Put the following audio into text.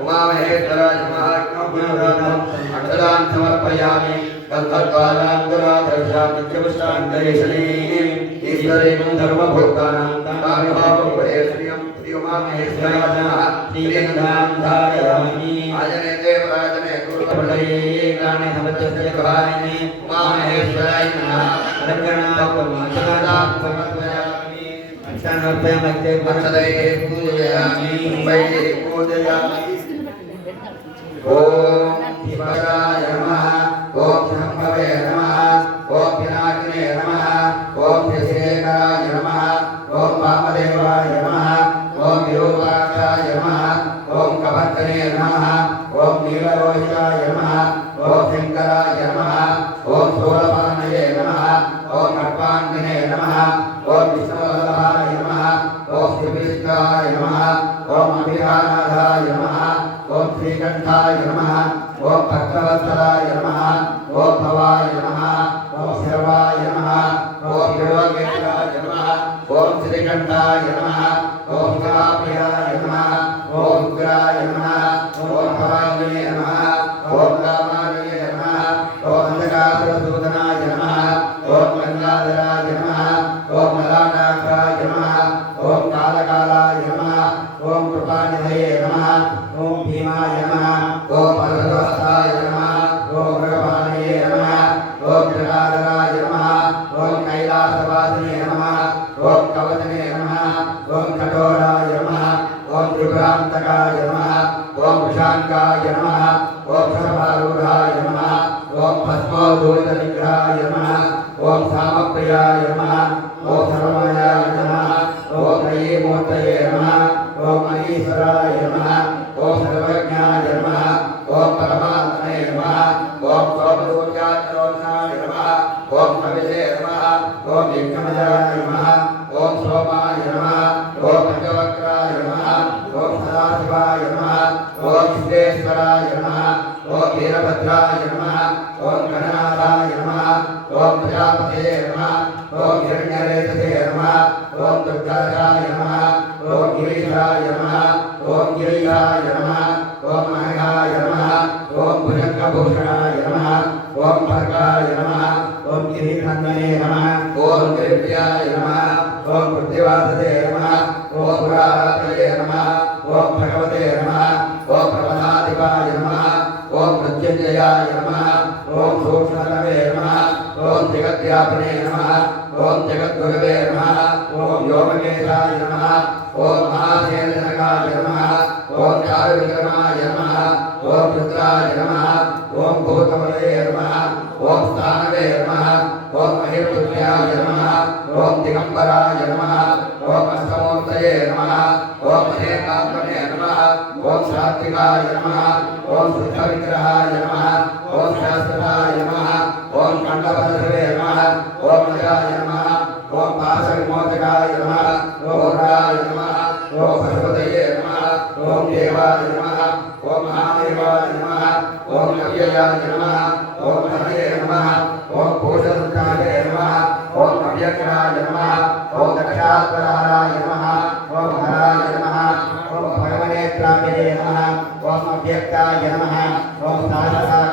उमामहेश्वराय नमः अक्षरान् समर्पयामि गन्धर्वादान्तराधर्षामि नित्यपुष्टान्तरेशनीम् ईश्वरेणं धर्मभूतानां तामिभावपये श्रियं श्रीउमामहेश्वराय नमः श्रीगन्धान्धारयामि आजने देवराजने गुरुपदये गाने समर्पयते भाइने उमामहेश्वराय नमः अलंकरणात्मकं समर्पयामि अक्षरान्वयमस्ते वरदये पूजयामि वैदे पूजयामि ओम शिवाय नमः ओम शंभवे नमः ओम पिनाकिने नमः ओम शिवशेखराय नमः ओम वामदेवाय नमः ओम विरूपाक्षाय नमः ओम कभद्रे नमः ओम नीललोहिताय नमः ओम शंकराय नमः ओम शूलपाणये नमः ओम कल्पाण्डिने नमः ओम विष्णुवल्लभाय नमः ओम शिवविष्टाय नमः ओम अभिरानाथाय नमः ओम श्रीकंठाय नमः ओम भक्तवत्सलाय नमः ओम भवाय नमः ओम सर्वाय नमः ओम योगेश्वराय नमः ओम श्रीकंठाय नमः ओम शिवाप्रियाय नमः ओम उग्राय नमः ओम भवाय नमः ओम कामाय नमः ओम अंधकासुरसूदनाय नमः ओम गंगाधराय नमः ओम मलाकाक्षाय नमः ओम कालकालाय नमः ओम कृपानिधये नमः ओम भीमाय नमः ओम भगवताय नमः ओम भगवानये नमः ओम जटाधराय नमः ओम कैलासवासिने नमः ओम कवचने नमः ओम कठोराय नमः ओम त्रिपुरान्तकाय नमः ओम वृषाङ्काय नमः ओम सर्वारूढाय नमः ओम भस्मोद्धूलितविग्रहाय नमः ओम सामप्रियाय नमः ओम सर्वमयाय नमः ओम त्रयीमूर्तये नमः ओम मनीश्वराय नमः ओम सर्वज्ञाय नमः ओम परमात्मने नमः ओम सोमसूर्याचरोषाय नमः ओम कविते नमः ओम यज्ञमयाय नमः ओम सोमाय नमः ओम पंचवक्राय नमः ओम सदाशिवाय नमः ओम विश्वेश्वराय नमः ओम वीरभद्राय नमः ओम गणनाथाय नमः ओम प्रजापते नमः ओम हिरण्यरेतसे नमः ओम दुर्गाय नमः ओम गिरीशाय नमः ओम गिरीशाय नमः ओम महगाय नमः ओम भुजंगभूषणाय नमः ओम भर्गाय नमः ओम गिरिनंदने नमः ओम गिरिप्रियाय नमः ओम पृथ्वीवासते नमः ओम पुरातये नमः ओम भगवते नमः ओम प्रभदाधिपाय नमः ओम मृत्युंजयाय नमः ओम सूक्ष्मतमे नमः ओम जगद्व्यापिने नमः ओम जगद्गुरवे नमः ओम योगकेशाय नमः ओम महासेनजनकाय नमः ओम चारुविक्रमाय नमः ओम रुद्राय नमः ओम भूतमलये नमः ओम स्थानवे नमः ओम महिपुत्र्याय नमः ओम दिगंबराय नमः ओम अष्टमूर्तये नमः ओम अनेकात्मने नमः ओम सात्विकाय नमः ओम शुद्धविग्रहाय नमः ओम शास्त्रताय नमः ओम खंडवधवे नमः ओम अजाय नमः ओम पाशविमोचकाय नमः ओम उग्राय नमः ओम भगवतये नमः ओम देवाय नमः ओम महादेवाय नमः ओम अव्ययाय नमः ओम हरये नमः ओम भूषदुर्गाय नमः ओम अव्यक्राय नमः ओम दक्षात्पराय नमः ओम हराय नमः ओम भगवनेत्राय नमः ओम अव्यक्ताय नमः ओम साधकाय